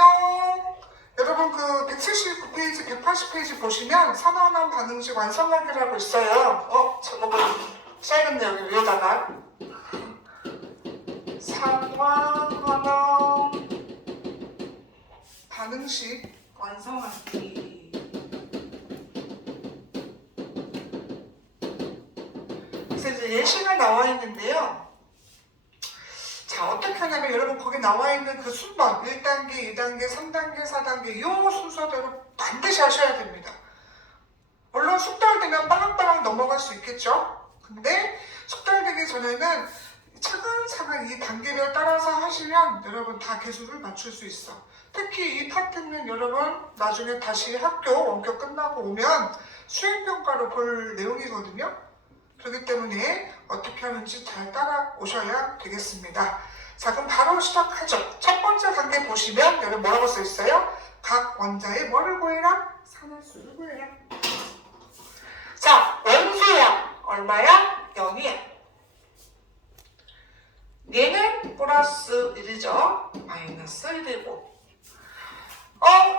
안녕. 여러분 그 179페이지, 180페이지 보시면 산화환원 반응식 완성하기라고 있어요. 제목을 써야겠네 여기 위에다가. 산화환원 반응식 완성하기. 그래서 이제 예시가 나와 있는데요. 자, 어떻게 하냐면 여러분 거기 나와 있는 그 순번 1단계, 2단계, 3단계, 4단계 이 순서대로 반드시 하셔야 됩니다. 물론 숙달되면 빠락빠락 넘어갈 수 있겠죠. 근데 숙달되기 전에는 차근차근 이 단계를 따라서 하시면 여러분 다 개수를 맞출 수 있어. 특히 이 파트는 여러분 나중에 다시 학교 원격 끝나고 오면 수행평가로 볼 내용이거든요. 그렇기 때문에 어떻게 하는지 잘 따라오셔야 되겠습니다. 자, 그럼 바로 시작하죠. 첫 번째 단계 보시면 여기 뭐라고 써있어요? 각 원자의 뭐를 구해라? 산화수를 구해라. 자, 원소야 얼마야? 0이야. 얘는 플러스 1이죠. 마이너스 1이고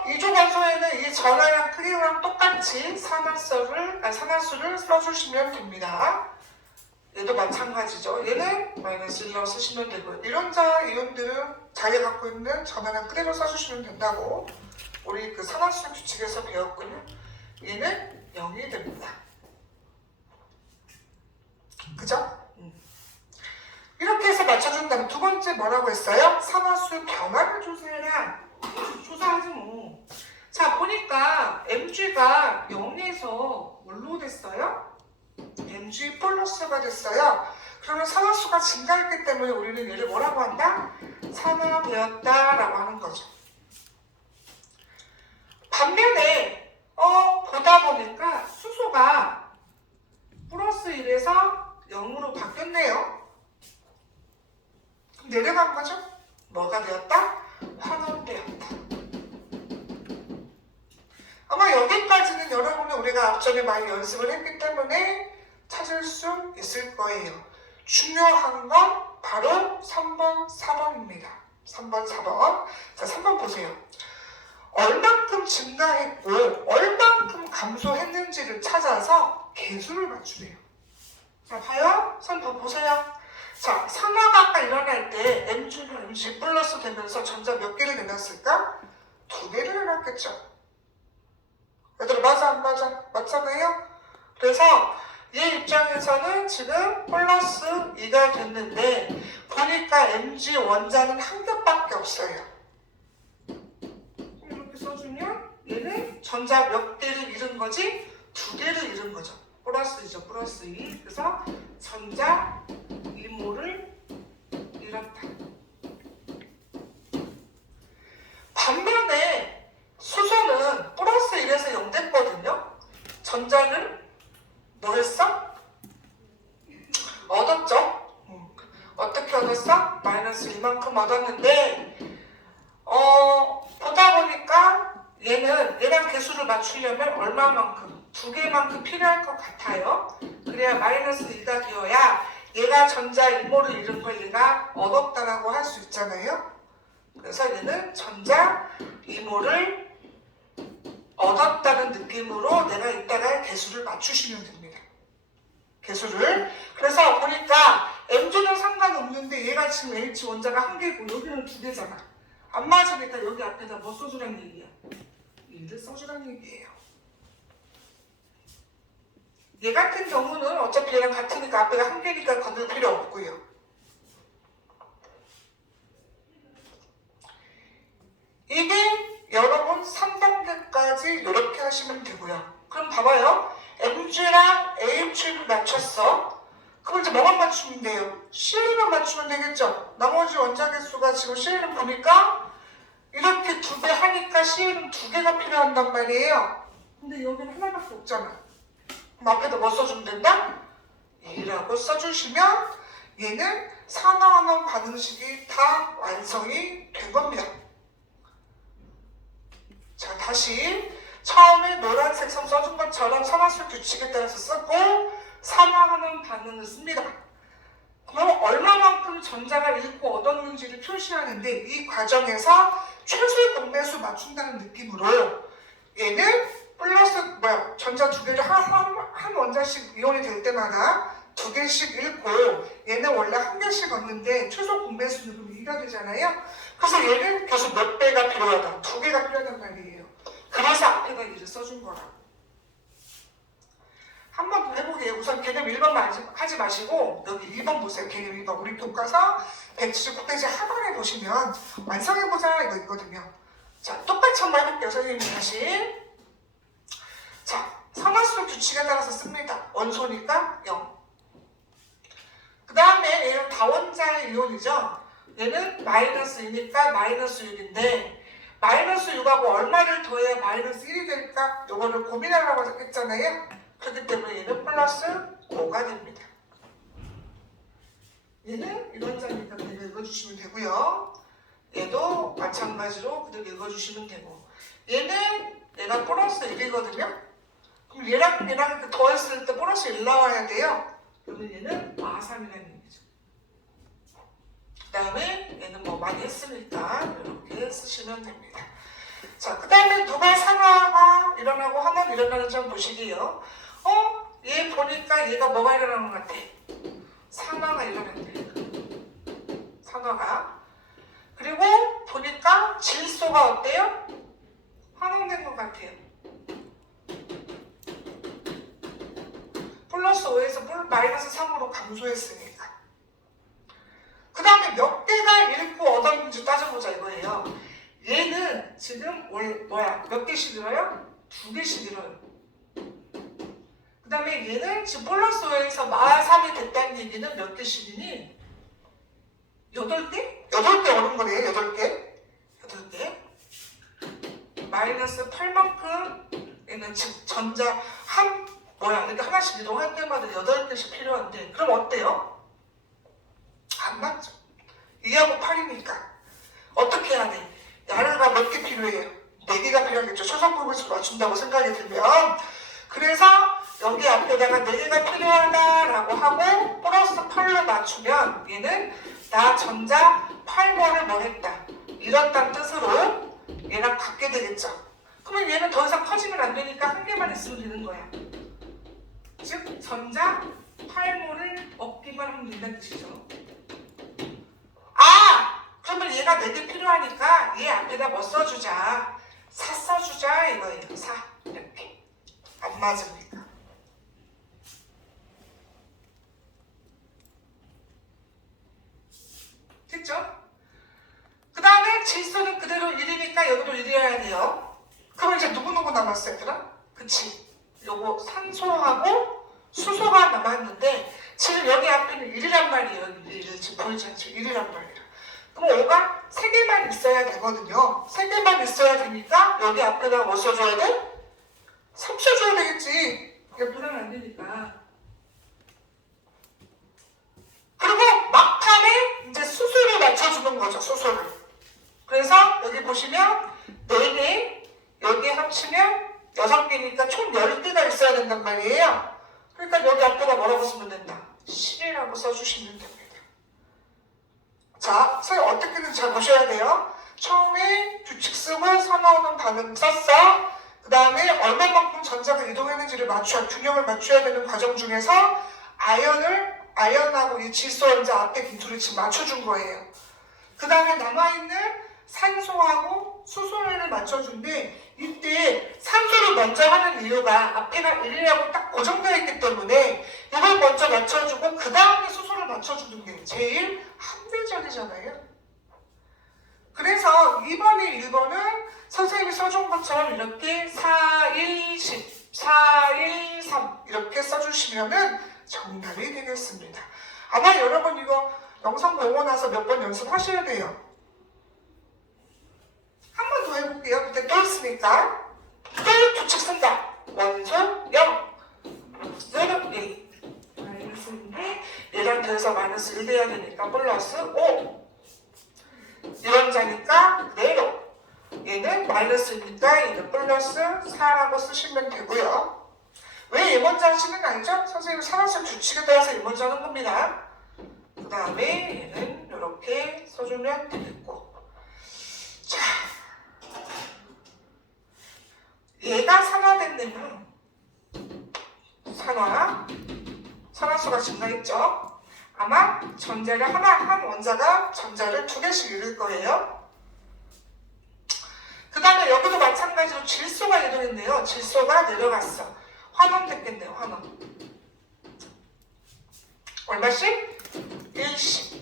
이쪽 원소에는 이 전하랑 클리오랑 똑같이 산화수를 써주시면 됩니다. 얘도 마찬가지죠. 얘는 마이너스 1로 쓰시면 되고요. 이론자 이온들은 자기가 갖고 있는 전하랑 그대로 써주시면 된다고 우리 그 산화수학 규칙에서 배웠군요. 얘는 0이 됩니다. 그죠? 이렇게 해서 맞춰준 다음 두 번째 뭐라고 했어요? 산화수 변화를 조사해라. 조사하지 뭐. 자, 보니까 mg가 0에서 뭘로 됐어요? mg 플러스가 됐어요. 그러면 산화수가 증가했기 때문에 우리는 얘를 뭐라고 한다? 산화되었다 라고 하는 거죠. 반면에 보다 보니까 수소가 플러스 1에서 0으로 바뀌었네요. 그럼 내려간 거죠? 뭐가 되었다? 환원되었다. 아마 여기까지는 여러분이 우리가 앞전에 많이 연습을 했기 때문에 찾을 수 있을 거예요. 중요한 건 바로 3번, 4번입니다. 3번, 4번. 자, 3번 보세요. 얼만큼 증가했고 얼만큼 감소했는지를 찾아서 개수를 맞추래요. 자, 봐요. 손 더 보세요. 자, 산화가 일어날 때 mg가 mg 플러스 되면서 전자 몇 개를 내놨을까? 2개를 내놨겠죠. 얘들아 맞아 안 맞아? 맞잖아요? 그래서 얘 입장에서는 지금 플러스 2가 됐는데 보니까 mg 원자는 한 겹밖에 없어요. 이렇게 써주면 얘는 전자 몇 개를 잃은 거지? 2개를 잃은 거죠. 플러스 2죠. 플러스 2. 그래서 전자 2몰을 잃었다. 반면에 수소는 플러스 1에서 0 됐거든요. 전자를 뭐 했어? 얻었죠. 어떻게 얻었어? 마이너스 이만큼 얻었는데 보다 보니까 얘랑 개수를 맞추려면 얼마만큼? 2개만큼 필요할 것 같아요. 그래야 마이너스 2가 되어야 얘가 전자 2몰을 잃은 걸 얘가 얻었다라고 할 수 있잖아요. 그래서 얘는 전자 2몰을 얻었다는 느낌으로 내가 이따가 개수를 맞추시면 됩니다. 개수를. 그래서 보니까 mg는 상관없는데 얘가 지금 H 원자가 1개고 여기는 2개잖아. 안 맞으니까 여기 앞에다 뭐 써주란 얘기야? 1을 써주란 얘기예요. 얘 같은 경우는 어차피 얘랑 같으니까 앞에가 1개니까 건들 필요 없고요. 이게 여러분 3단계까지 이렇게 하시면 되고요. 그럼 봐봐요. mg랑 ah를 맞췄어. 그럼 이제 뭐만 맞추면 돼요? CL만 맞추면 되겠죠? 나머지 원자 개수가 지금 CL은 보니까 이렇게 2개 하니까 CL은 2개가 필요한단 말이에요. 근데 여기는 하나밖에 없잖아. 그럼 앞에다 뭐 써주면 된다? 2라고 써주시면 얘는 산화환원 반응식이 다 완성이 된 겁니다. 자, 다시 처음에 노란색 선 써준 것처럼 산화수 규칙에 따라서 쓰고 산화환원 반응을 씁니다. 그럼 얼마만큼 전자가 잃고 얻었는지를 표시하는데 이 과정에서 최소 공매 맞춘다는 느낌으로 얘는 플러스 전자 두 개를 한 원자씩 이온이 될 때마다 두 개씩 읽고 얘는 원래 한 개씩 얻는데 최소 공배수는 2가 되잖아요. 그래서 얘는 계속 몇 배가 필요하다. 두 개가 필요하단 말이에요. 그래서 앞에다 2를 써준 거라. 한 번 더 해보게요. 우선 개념 1번만 하지 마시고 여기 2번 보세요. 개념 2번. 우리 교과서 179페이지 하반에 보시면 완성해보자 이거 있거든요. 자, 똑같이 한번 해볼게요. 선생님이 다시. 자, 상하수적 규칙에 따라서 씁니다. 원소니까 0. 그 다음에 얘는 다원자의 이온이죠. 얘는 마이너스 2니까 마이너스 6인데 마이너스 6하고 얼마를 더해야 마이너스 1이 될까? 요거를 고민하려고 했잖아요. 그렇기 때문에 얘는 플러스 5가 됩니다. 얘는 이원자니까 그대로 읽어주시면 되고요. 얘도 마찬가지로 그대로 읽어주시면 되고 얘는 얘가 플러스 1이거든요. 그럼 얘랑 이렇게 더했을 때 플러스 1 나와야 돼요. 그러면 얘는 마3이라는 얘기죠. 그 다음에 얘는 뭐 많이 했으니까 이렇게 쓰시면 됩니다. 자, 그 다음에 누가 산화가 일어나고 화는 일어나는지 한번 보시게요. 얘 보니까 얘가 뭐가 일어나는 것 같아? 산화가 일어난대. 산화가. 그리고 보니까 질소가 어때요? 환원된 것 같아요. 플러스 5에서 마이너스 3으로 감소했으니까. 그 다음에 몇 개가 읽고 얻었는지 따져보자 이거예요. 얘는 지금 몇 개씩 잃어요? 2개씩 잃어요. 그 다음에 얘는 지금 플러스 5에서 마3이 됐다는 얘기는 몇 개씩이니? 8개? 8개 오는 거네요. 8개. 8개. 마이너스 8만큼 얘는 지금 전자 이렇게 하나씩 이동할 때마다 8개씩 필요한데 그럼 어때요? 안 맞죠. 2하고 8이니까 어떻게 해야 돼? 야르가 몇 개 필요해요? 4개가 필요하겠죠. 초성분배수 맞춘다고 생각이 들면. 그래서 여기 앞에다가 4개가 필요하다라고 하고 플러스 8로 맞추면 얘는 나 전자 8몰을 뭐 했다? 잃었다는 뜻으로 얘랑 같게 되겠죠. 그러면 얘는 더 이상 커지면 안 되니까 한 개만 있으면 되는 거야. 즉 전자 8몰을 얻기만 하면 된다는 뜻이죠. 그러면 얘가 4개 필요하니까 얘 앞에다 뭐 써주자? 4 써주자 이거예요. 4 이렇게. 안 맞으니까. 됐죠? 그 다음에 질소는 그대로 1이니까 여기도 1이어야 돼요. 그럼 이제 누구누구 남았어요 얘들아? 그치? 요거 산소하고 수소가 남았는데 지금 여기 앞에는 1이란 말이에요. 1 지금 보이지 않죠? 1이란 말이에요. 그럼 5가 3개만 있어야 되거든요. 3개만 있어야 되니까 여기 앞에다 뭐 써줘야 돼? 3 써줘야 되겠지. 이게 불안 안 되니까. 그리고 막판에 이제 수소를 맞춰주는 거죠. 수소를. 그래서 여기 보시면 4개, 여기 합치면 6개니까 총 10개가 있어야 된단 말이에요. 그러니까 여기 앞에다 뭐라고 쓰면 된다? 10이라고 써주시면 됩니다. 자, 선생님 어떻게 되는지 잘 보셔야 돼요. 처음에 규칙 쓰고 산화오는 반응 썼어. 그 다음에 얼마만큼 전자가 이동했는지를 균형을 맞춰야 되는 과정 중에서 아연하고 이 질소 원자 앞에 빈투를 지금 맞춰준 거예요. 그 다음에 남아있는 산소하고 수소를 맞춰준데 이때 산소를 먼저 하는 이유가 앞에가 1이라고 딱 고정되어 있기 때문에 이걸 먼저 맞춰주고 그 다음에 수소를 맞춰주는 게 제일 합리적이잖아요. 그래서 2번에 1번은 선생님이 써준 것처럼 이렇게 4, 1, 10, 4, 1, 3 이렇게 써주시면은 정답이 되겠습니다. 아마 여러분 이거 영상 보고 나서 몇 번 연습하셔야 돼요. 한 번 더 해볼게요. 그때 또 있으니까. 또 규칙 쓴다. 원소 0, 수소는 1. 마이너스인데 얘랑 더해서 마이너스 1 돼야 되니까 플러스 5. 이원자니까 그대로. 얘는 마이너스니까 얘는 플러스 4라고 쓰시면 되고요. 왜 이원자 하시는 거 알죠? 선생님이 산화수 규칙에 따라서 이원자 하는 겁니다. 그 다음에 얘는 이렇게 써주면 되겠고. 자, 되면 산화수가 증가했죠. 아마 전자를 한 원자가 전자를 2개씩 잃을 거예요. 그 다음에 여기도 마찬가지로 질소가 이동했네요. 질소가 내려갔어. 환원됐겠네요. 환원. 얼마씩? 1씩.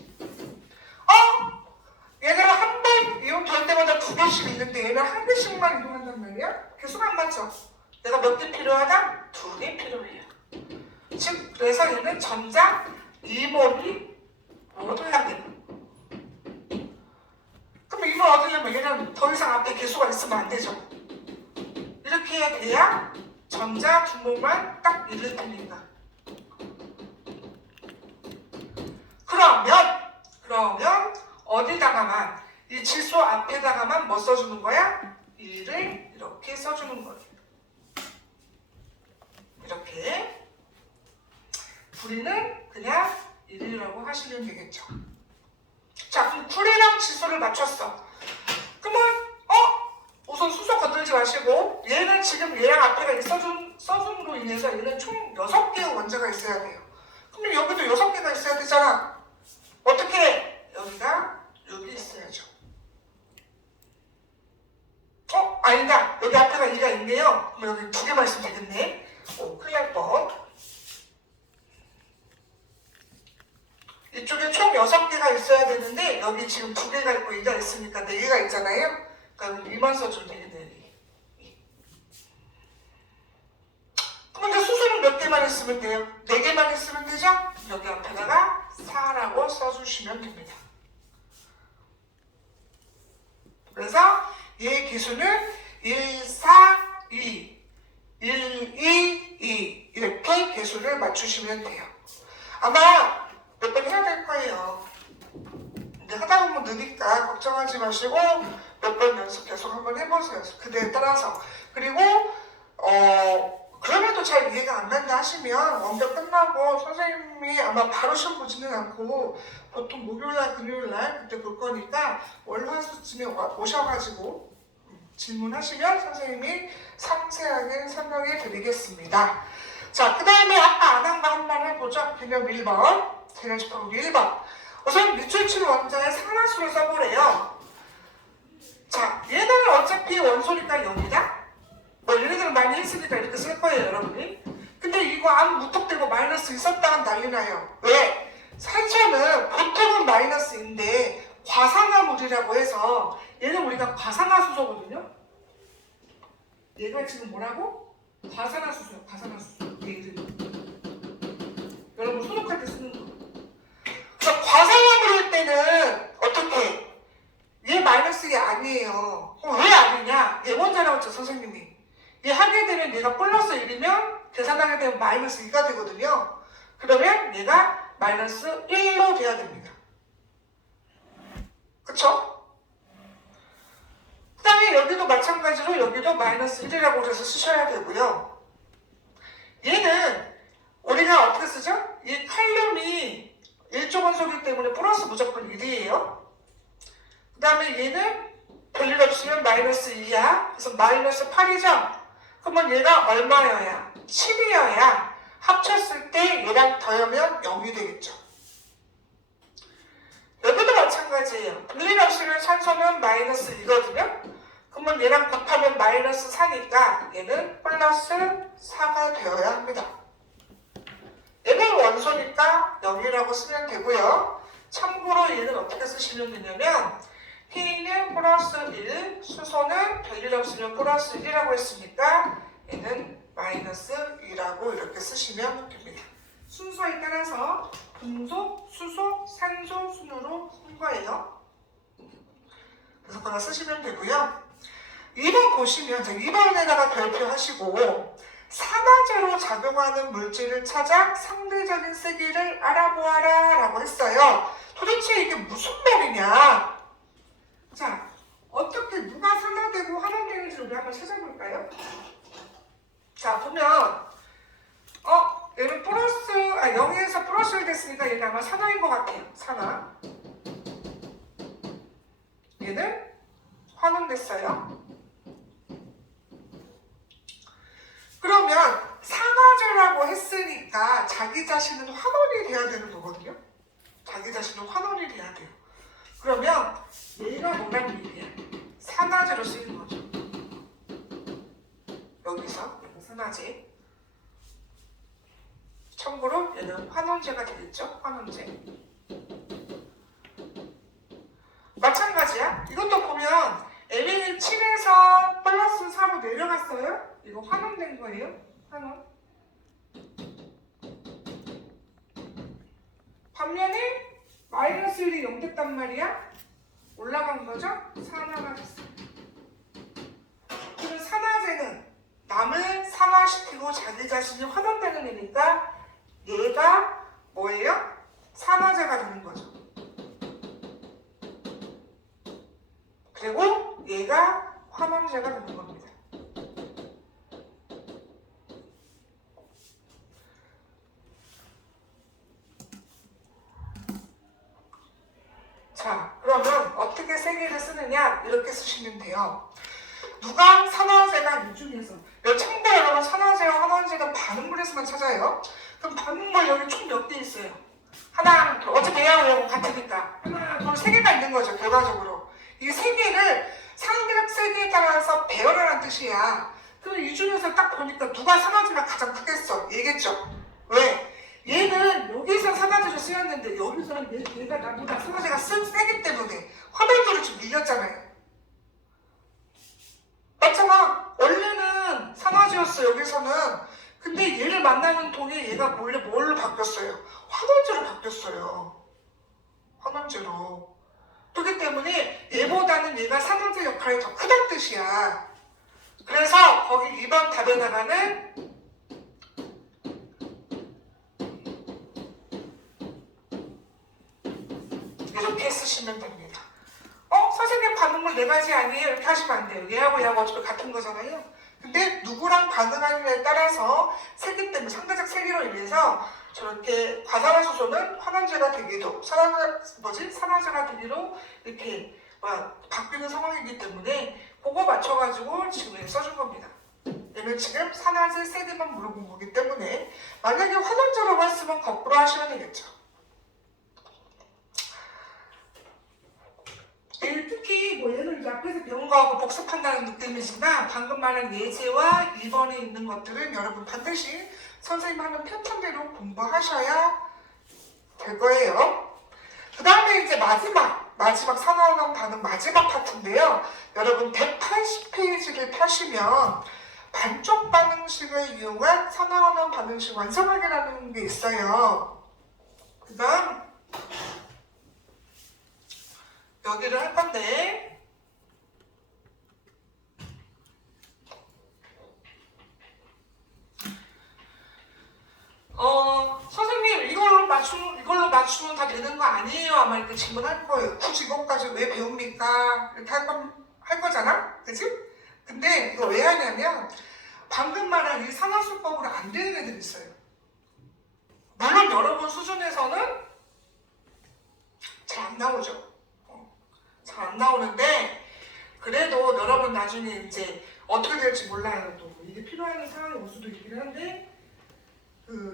얘는 한 번 이용될 때마다 2개씩 있는데 얘는 1개씩만 이동한단 말이야? 계속 안 맞죠? 내가 몇 개 필요하다? 2개 필요해요. 즉 그래서 얘는 전자 2몰이 얻어야 돼요. 그럼 이걸 얻으려면 얘는 더 이상 앞에 개수가 있으면 안 되죠. 이렇게 해야 돼야 전자 2몰만 딱 잃을 테니까. 그러면 어디다가만 이 질소 앞에다가만 뭐 써주는 거야? 1을 이렇게 써주는 거예요. 이렇게 불이는 그냥 1이라고 하시면 되겠죠. 자, 그럼 불이랑 질소를 맞췄어. 그러면 우선 수소 건들지 마시고 얘는 지금 얘랑 앞에가 써줌으로 인해서 얘는 총 6개의 원자가 있어야 돼요. 그럼 여기도 6개가 있어야 되잖아. 어떻게? 여기가 여기 있어야죠. 아니다. 여기 앞에가 2가 있네요. 그럼 여기 2개만 있으면 되겠네. 큰일 날 뻔. 이쪽에 총 6개가 있어야 되는데 여기 지금 2개가 있고 2가 있으니까 4개가 있잖아요. 그럼 2만 써주면 되겠네. 그럼 이제 수소는 몇 개만 있으면 돼요? 4개만 있으면 되죠? 여기 앞에다가 4라고 써주시면 됩니다. 그래서 얘의 기수는 1, 4, 2, 1, 2, 2 이렇게 개수를 맞추시면 돼요. 아마 몇 번 해야 될 거예요. 근데 하다 보면 느니까 걱정하지 마시고 몇 번 연습 계속 한번 해보세요. 그대에 따라서. 그리고 그럼에도 잘 이해가 안 간다 하시면 원격 끝나고 선생님이 아마 바로 시험 보지는 않고 보통 목요일날 금요일날 그때 볼 거니까 월화수쯤에 오셔가지고 질문하시면 선생님이 상세하게 설명해 드리겠습니다. 자, 그 다음에 아까 안 한 거 한 번 해보죠. 개념 1번. 개념 집합으로 1번. 우선 밑줄칠 원자의 산화수를 써보래요. 자, 얘는 어차피 원소니까 0이다? 얘네들은 많이 했으니까 이렇게 쓸 거예요, 여러분이. 근데 이거 안 무턱대고 마이너스 있었다간 난리 나요. 왜? 산소는 보통은 마이너스인데 과산화물이라고 해서 얘는 우리가 과산화수소거든요. 얘가 지금 뭐라고? 과산화수소요. 과산화수소. 얘 이름이. 여러분 소독할 때 쓰는 거. 그래서 과산화물일 때는 어떻게? 얘 마이너스 얘 아니에요. 그럼 왜 아니냐? 얘 원자라고 했죠, 선생님이. 얘 하게 되면 얘가 플러스 1이면 계산하게 되면 마이너스 2가 되거든요. 그러면 얘가 마이너스 1로 돼야 됩니다. 그쵸? 그 다음에 여기도 마찬가지로 여기도 마이너스 1이라고 해서 쓰셔야 되고요. 얘는 우리가 어떻게 쓰죠? 이 칼륨이 일조 원소이기 때문에 플러스 무조건 1이에요. 그 다음에 얘는 별일 없으면 마이너스 2야. 그래서 마이너스 8이죠? 그러면 얘가 얼마여야? 7이어야 합쳤을 때 얘랑 더하면 0이 되겠죠. 여기도 마찬가지예요. 별일 없으면 산소는 마이너스 2거든요. 그러면 얘랑 곱하면 마이너스 4니까 얘는 플러스 4가 되어야 합니다. 얘는 원소니까 0이라고 쓰면 되고요. 참고로 얘는 어떻게 쓰시면 되냐면 K는 플러스 1, 수소는 별일 없으면 플러스 1이라고 했으니까 얘는 마이너스 2라고 이렇게 쓰시면 됩니다. 순서에 따라서 금속, 수소, 산소 순으로 쓴 거예요. 그래서 그거 쓰시면 되고요. 2번 보시면 2번에다가 별표하시고 산화제로 작용하는 물질을 찾아 상대적인 세기를 알아보아라 라고 했어요. 도대체 이게 무슨 말이냐? 자, 어떻게 누가 산화되고 환원되는지 우리 한번 찾아볼까요? 자, 보면 얘는 플러스, 0에서 플러스 1 됐으니까 얘는 아마 산화인 것 같아요. 산화. 얘는 환원됐어요. 그러면 산화제라고 했으니까 자기 자신은 환원이 돼야 되는 거거든요. 자기 자신은 환원이 돼야 돼요. 그러면 얘가 뭐란 얘기야? 산화제로 쓰이는 거죠. 여기서 산화제. 참고로 얘는 환원제가 되겠죠? 환원제. 마찬가지야. 이것도 보면 LA 7에서 플러스 4로 내려갔어요. 이거 환원된 거예요. 환원. 반면에 마이너스 1이 0 됐단 말이야. 올라간 거죠? 산화가 됐어요. 그리고 산화제는 남을 산화시키고 자기 자신이 환원되는 애니까 얘가 뭐예요? 산화제가 되는 거죠. 그리고 얘가 환원제가 되는 겁니다. 자, 그러면 어떻게 세 개를 쓰느냐? 이렇게 쓰시면 돼요. 누가 산화제가 이 중에서 참고로 여러분 산화제와 환원제는 반응물에서만 찾아요. 그럼 반응물 여기 총 몇 개 있어요? 하나, 어차피 얘하고 같으니까 하나, 둘, 세 개가 있는 거죠. 결과적으로 이 세 개를 상대적 세계에 따라서 배열하라는 뜻이야. 그럼 이 중에서 딱 보니까 누가 산화제가 가장 크겠어? 얘겠죠? 왜? 얘는 여기서 산화제로 쓰였는데 여기서는 얘가 나보다 산화제가 세기 때문에 환원제로 좀 밀렸잖아요. 맞잖아. 원래는 산화제였어 여기서는. 근데 얘를 만나는 통에 얘가 원래 뭘로 바뀌었어요? 환원제로 바뀌었어요. 환원제로. 그렇기 때문에 얘보다는 얘가 산화제 역할이 더 크다는 뜻이야. 그래서 거기 2번 답에다가는 이렇게 쓰시면 됩니다. 선생님 반응물 4가지 아니에요? 이렇게 하시면 안 돼요. 얘하고 얘하고 어차피 같은 거잖아요. 근데 누구랑 반응하느냐에 따라서 세기 때문에 상대적 세기로 인해서 저렇게 과산화수소는 환원제가 되기도 산화제가 되기로 이렇게 바뀌는 상황이기 때문에 그거 맞춰가지고 지금 써준 겁니다. 얘는 지금 산화제 세기만 물어본 거기 때문에 만약에 환원제라고 했으면 거꾸로 하시면 되겠죠. 특히 얘는 이제 앞에서 배운 거하고 복습한다는 느낌이지만 방금 말한 예제와 2번에 있는 것들은 여러분 반드시 선생님 하는 패턴대로 공부하셔야 될 거예요. 그 다음에 이제 마지막 산화환원 반응 마지막 파트인데요. 여러분 180페이지를 펴시면 반쪽 반응식을 이용한 산화환원 반응식 완성하기라는 게 있어요. 그 다음 여기를 할 건데 선생님 이걸로 맞추면 다 되는 거 아니에요? 아마 이렇게 질문할 거예요. 굳이 이것까지 왜 배웁니까? 이렇게 할 거잖아? 그치? 근데 이거 왜 하냐면 방금 말한 이 산화수법으로 안 되는 애들이 있어요. 물론 여러분 수준에서는 잘 안 나오죠. 잘 안 나오는데 그래도 여러분 나중에 이제 어떻게 될지 몰라요. 또 이게 필요한 상황이 올 수도 있긴 한데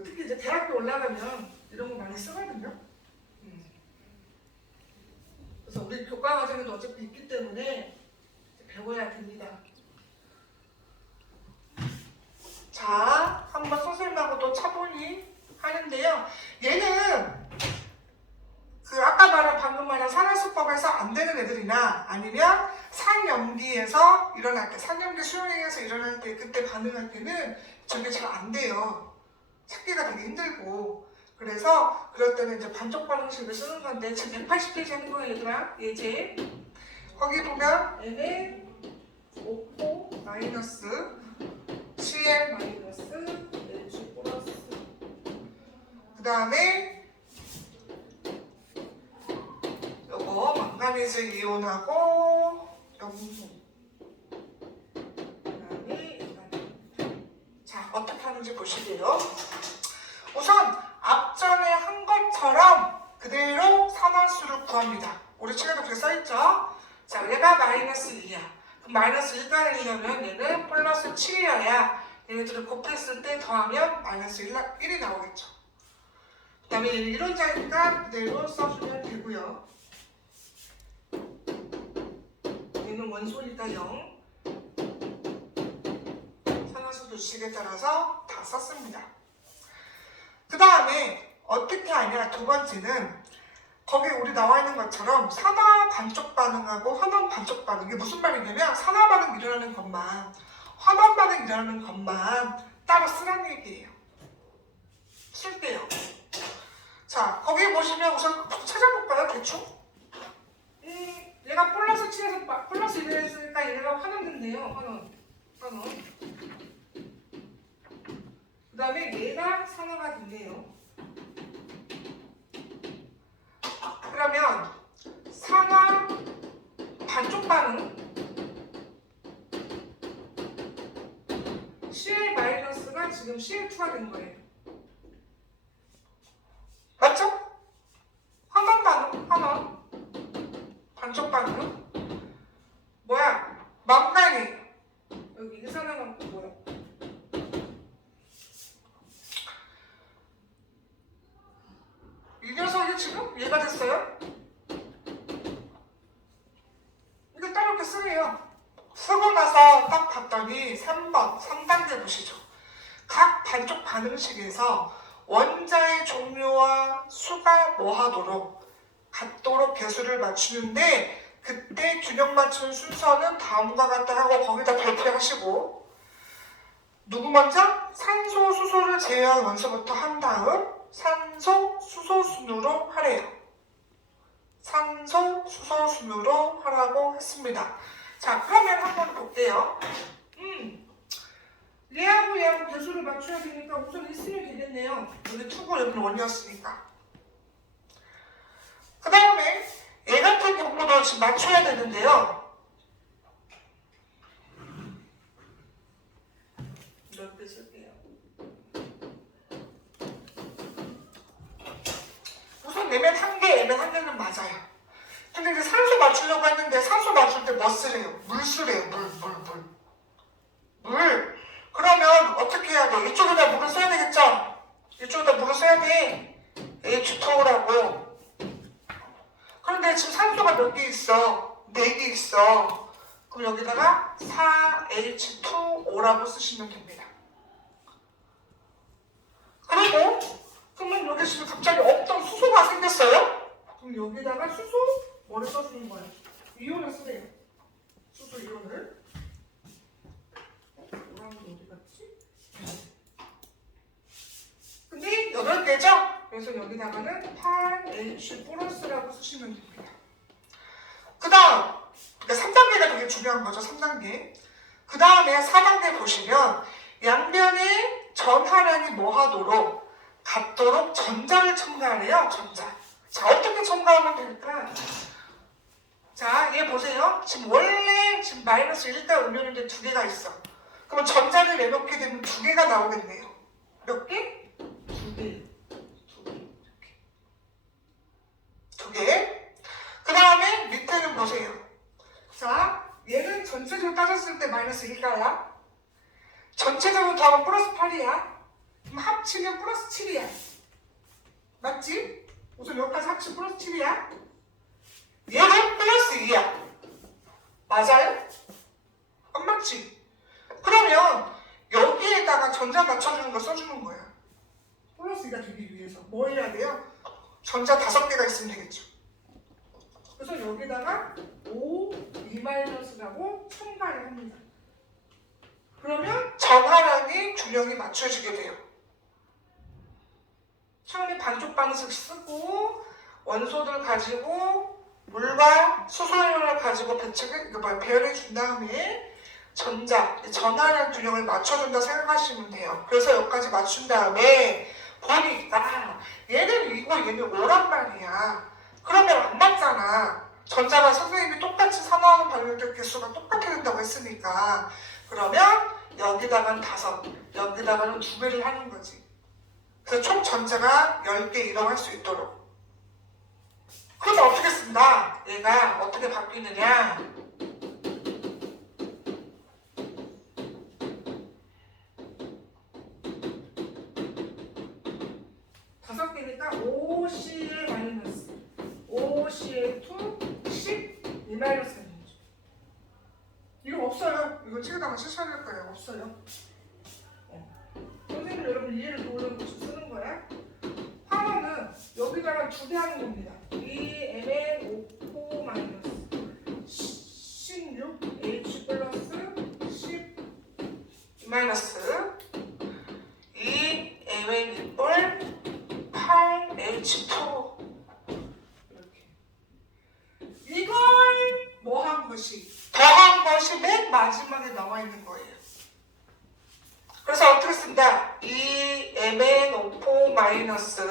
특히 이제 대학교 올라가면 이런 거 많이 쓰거든요. 그래서 우리 교과 과정에도 어차피 있기 때문에 배워야 됩니다. 자, 한번 선생님하고 또 차분히 하는데요. 얘는 아까 방금 말한 산화수법에서 안 되는 애들이나 아니면 산염기에서 일어날 때, 산염기 수용행에서 일어날 때 그때 반응할 때는 저게 잘 안 돼요. 찾기가 되게 힘들고. 그래서 그럴 때는 이제 반쪽 반응식을 쓰는 건데 지금 180페이지 하는 거예요 얘들아. 예제 거기 보면 N에 O 마이너스 CL 마이너스 LG 플러스 그 다음에 요거 망가니즈 이온하고 염소 그 다음에 자 어떻게 하는지 보실게요. 우선 앞전에 한 것처럼 그대로 산화수를 구합니다. 우리 책에도 그렇게 써있죠? 자, 얘가 마이너스 2야. 그럼 마이너스 1가 되려면 얘는 플러스 7이어야 얘네들을 곱했을 때 더하면 마이너스 1이 나오겠죠. 그 다음에 이론자니까 그대로 써주면 되고요. 얘는 원소니까 0. 산화수 식에 따라서 다 썼습니다. 그 다음에 어떻게 하냐, 두 번째는 거기 우리 나와 있는 것처럼 산화 반쪽 반응하고 환원 반쪽 반응. 이게 무슨 말이냐면 산화 반응 일어나는 것만, 환원 반응 일어나는 것만 따로 쓰라는 얘기예요. 쓸게요. 자, 거기 보시면 우선 찾아볼까요, 대충? 얘가 플러스 7에서 플러스 1을 했으니까 얘가 환원된대요. 환원. 그 다음에 얘가 산화가 된대요. 그러면 산화 반쪽 반응 CL 마이너스가 지금 CL2가 된 거예요. 맞죠? 환원 반응, 환원 반쪽 반응 뭐야? 망간이에요. 여기 이산화가 뭐야? 이 녀석이 지금 얘가 됐어요? 이거 따로 이렇게 쓰래요. 쓰고 나서 딱 봤더니 3번, 3단계 보시죠. 각 반쪽 반응식에서 원자의 종류와 수가 뭐하도록 같도록 개수를 맞추는데 그때 균형 맞춘 순서는 다음과 같다 하고 거기다 발표하시고 누구 먼저? 산소, 수소를 제외한 원소부터 한 다음 산소, 수소 순으로 하래요. 산소, 수소 순으로 하라고 했습니다. 자, 그러면 한번 볼게요. 얘하고 얘하고 개수를 맞춰야 되니까 우선 있으면 되겠네요. 여기 2고 여기는 1이었으니까. 그 다음에 얘 같은 경우도 지금 맞춰야 되는데요. 이렇게 쓸게요. 우선 내면 한 개, 얘면 한 개는 맞아요. 근데 이제 산소 맞추려고 했는데 산소 맞출 때 뭐 쓰래요? 물 쓰래요. 물. 그러면 어떻게 해야 돼? 이쪽에다 물을 써야 되겠죠? 이쪽에다 물을 써야 돼. H2O라고. 그런데 지금 산소가 몇 개 있어? 4개 있어. 그럼 여기다가 4H2O라고 쓰시면 됩니다. 그리고 그러면 여기 지금 갑자기 없던 수소가 생겼어요? 그럼 여기다가 수소 뭐를 써주는 거예요? 이온을 쓰래요. 수소 이온을. 어디 갔지? 근데 8개죠? 그래서 여기다가는 8H 플러스라고 쓰시면 됩니다. 그 다음, 그러니까 3단계가 되게 중요한 거죠. 3단계. 그 다음에 4단계 보시면 양변의 전하량이 뭐하도록 같도록 전자를 첨가하래요. 전자. 자, 어떻게 첨가하면 될까? 자, 얘 보세요. 지금 원래 지금 마이너스 1과 음료인데 2개가 있어. 그럼 전자를 내놓게 되면 2개가 나오겠네요. 몇 개? 2개. 2개. 그 다음에 밑에는 보세요. 자, 얘는 전체적으로 따졌을 때 마이너스 1가야. 전체적으로 더하면 플러스 8이야. 그럼 합치면 플러스 7이야. 맞지? 우선 여기까지 합치면 플러스 7이야. 얘는 플러스 2야. 맞아요? 안 맞지? 그러면 여기에다가 전자 맞춰주는 거 써주는 거야. 플러스 2가 되기 위해서 뭐 해야 돼요? 전자 5개가 있으면 되겠죠. 그래서 여기다가 5, 2-라고 첨가를 합니다. 그러면 전하량이 균형이 맞춰지게 돼요. 처음에 반쪽 방식 쓰고 원소들 가지고 물과 수소연을 가지고 배열해 준 다음에 전하량 균형을 맞춰준다 생각하시면 돼요. 그래서 여기까지 맞춘 다음에 보니까 얘는 2고 얘는 5란 말이야. 그러면 안 맞잖아. 전자가 선생님이 똑같이 산화하는 발열될 개수가 똑같아야 된다고 했으니까. 그러면 여기다가는 5, 여기다가는 2배를 하는 거지. 그래서 총 전자가 10개 이동할 수 있도록. 그럼 어떻게 쓴다? 얘가 어떻게 바뀌느냐? 그러니까 OCl 마이너스 OCl2 10 이 마이너스 되는 거죠. 이거 없어요. 이거 책에다가 쓰셔야 될 거예요. 없어요. 선생님 여러분 이해를 도우려고 쓰는 거야. 화학은 여기다가 두 개 하는 겁니다. 2mn5 마이너스 16H 플러스 10 마이너스 2mn2 8H2 이렇게 이걸 뭐한 것이 더한 것이 맨 마지막에 나와 있는 거예요. 그래서 어떻게 쓴다? 2mn5 마이너스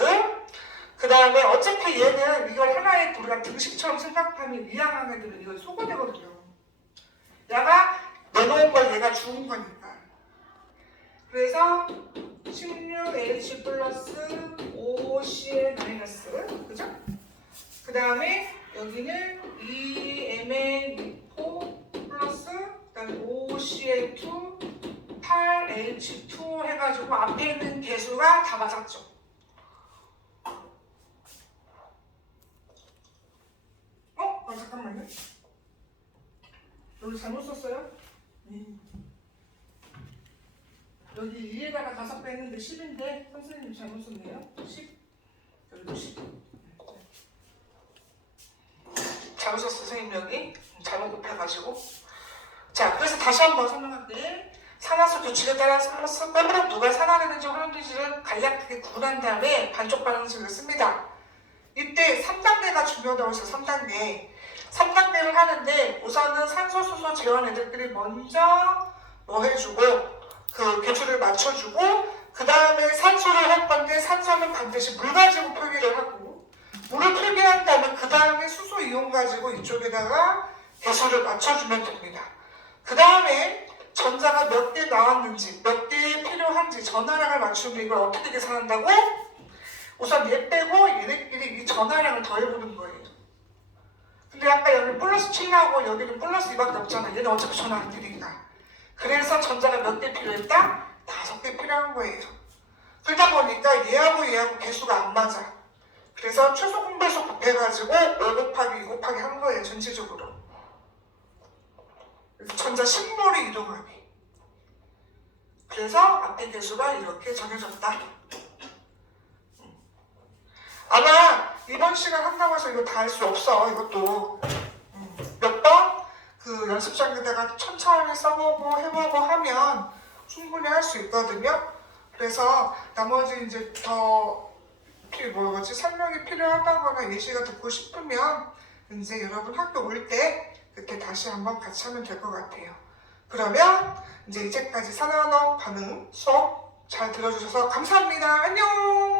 그 다음에 어차피 얘는 이걸 하나의 우리가 등식처럼 생각하면 이항한 애들은 이걸 소거되거든요. 얘가 내놓은 걸 얘가 주운 거니까. 그래서 16H 플러스 5Cl 마이너스 그죠? 그 다음에 여기는 2mn4 플러스 그 다음에 5Cl2 8H2 해가지고 앞에 있는 개수가 다 맞았죠. 잠깐만요. 여기 잘못 썼어요? 여기 위에다가 5 뺐는데 10인데 선생님이 잘못 썼네요. 10. 여기도 10. 잘못 썼어 선생님 여기. 잘못 곱해가지고. 자, 그래서 다시 한번 설명할게. 산화수 규칙에 따라 썸으로 누가 산화되는지 환원되는지를 간략하게 구분한 다음에 반쪽 반응식을 씁니다. 이때 3단계가 중요하다고 해서 3단계를 하는데 우선은 산소, 수소, 재원 애들끼리 먼저 뭐 해주고 그 개수를 맞춰주고 그 다음에 산소를 할 건데 산소는 반드시 물 가지고 표기를 하고 물을 표기한 다음에 그 다음에 수소 이온 가지고 이쪽에다가 개수를 맞춰주면 됩니다. 그 다음에 전자가 몇 개 나왔는지 몇 개 필요한지 전하량을 맞추면 이걸 어떻게 계산한다고? 우선 얘 빼고 얘네끼리 이 전하량을 더해보는 거예요. 근데 아까 여기 플러스 7하고 여기는 플러스 2밖에 없잖아. 얘는 어차피 전화 안 드리니까. 그래서 전자가 몇 개 필요했다? 5개 필요한 거예요. 그러다 보니까 얘하고 개수가 안 맞아. 그래서 최소 공배수 곱해가지고 5 곱하기 2 곱하기 한 거예요. 전체적으로. 그래서 전자 10몰이 이동하게. 그래서 앞에 개수가 이렇게 정해졌다. 아마 이번 시간 한다고 해서 이거 다 할 수 없어. 이것도 몇 번 그 연습장에다가 천천히 써보고 해보고 하면 충분히 할 수 있거든요. 그래서 나머지 이제 더 설명이 필요하다거나 예시가 듣고 싶으면 이제 여러분 학교 올 때 그때 다시 한번 같이 하면 될 것 같아요. 그러면 이제 이제까지 산화너 반응 수업 잘 들어주셔서 감사합니다. 안녕.